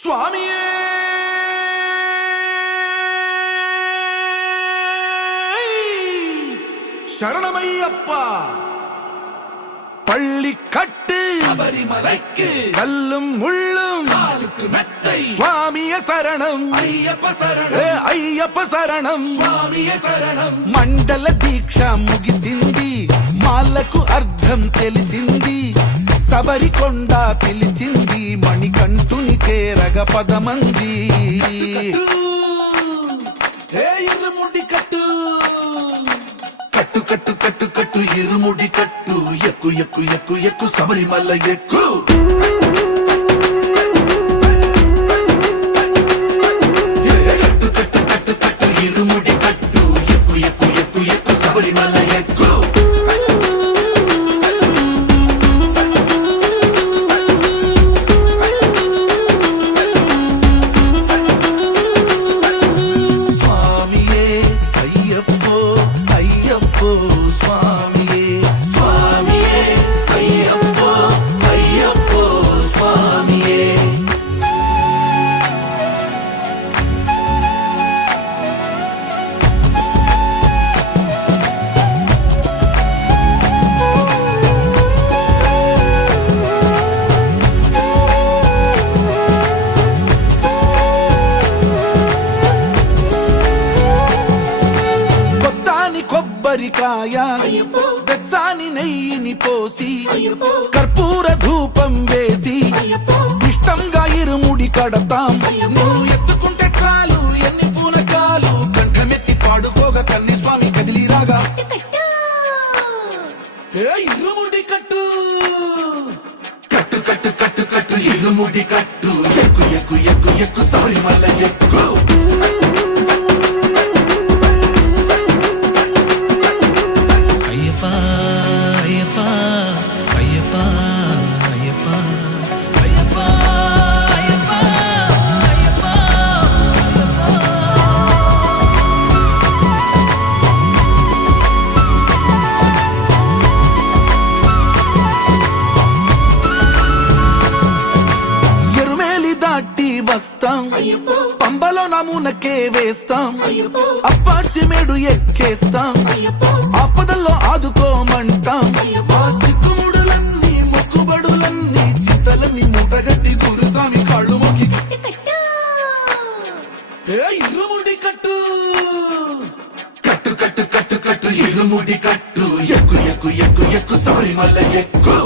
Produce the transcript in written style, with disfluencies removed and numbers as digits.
சுவாமியே சரணமையப்பா. பள்ளி கட்டு சபரிமலைக்கு கல்லும் முள்ளும் காலுக்கு மெத்தை சுவாமிய சரணம் ஐயப்ப சரணம் అయ్యప్ప శరణం స్వామియ శరణం. మండల దీక్ష ముగిసింది, మాలకు అర్థం తెలిసింది, శబరికొండ పిలిచింది, మణికంఠుని చేరగ పదమంది. ఇరుముడి కట్టు కట్టు కట్టు కట్టు కట్టు ఇరుముడి కట్టు, ఎక్కు ఎక్కు ఎక్కు ఎక్కు శబరిమల ఎక్కు. కట్టు కట్టు కట్టు కట్టు ఇరుముడి కట్టు, ఎక్కు ఎక్కు ఎక్కు ఎక్కు శబరిమల ఎక్కు. స్వామియే అయ్యప్పో అయ్యప్పో స్వామియే స్వామియే అయ్యప్పో అయ్యప్పో స్వామియే. కొత్తాని కొబ్బరికాయ వెచ్చాని నెయ్యిని పోసి కర్పూర ధూపం వేసి ఇష్టంగా ఇరుముడి కడతాం. నిన్ను ఎత్తుకుంటే చాలు ఎన్ని పూనకాలు, కంఠమెత్తి పాడుకోగా కన్ని స్వామి కదిలిరాగా. ఇరుముడి కట్టు కట్టు కట్టు కట్టు కట్టు ఇరుముడి కట్టు, ఎక్కు ఎక్కు ఎక్కు ఎక్కు శబరిమల ఎక్కు. అయ్యప్ప అయ్యప్ప అయ్యప్ప అయ్యప్ప అయ్యప్ప అయ్యప్ప అయ్యప్ప. ఎరుమేలి దాటి వస్తాం, పంబలో నమూనకే వేస్తాం, అప్పాచి మేడు ఎక్కేస్తాం, ఆపదల్లో ఆదుకోమంటాం. మా చిక్కుముడులన్నీ మొక్కుబడులన్నీ చింతలన్నీ మూటగట్టి గురుస్వామి కాళ్ళు మొక్కి ఇరుముడి కట్టు కట్టు కట్టు కట్టు కట్టు ఇరుముడి కట్టు, ఎక్కు ఎక్కు ఎక్కు ఎక్కు శబరిమల ఎక్కు.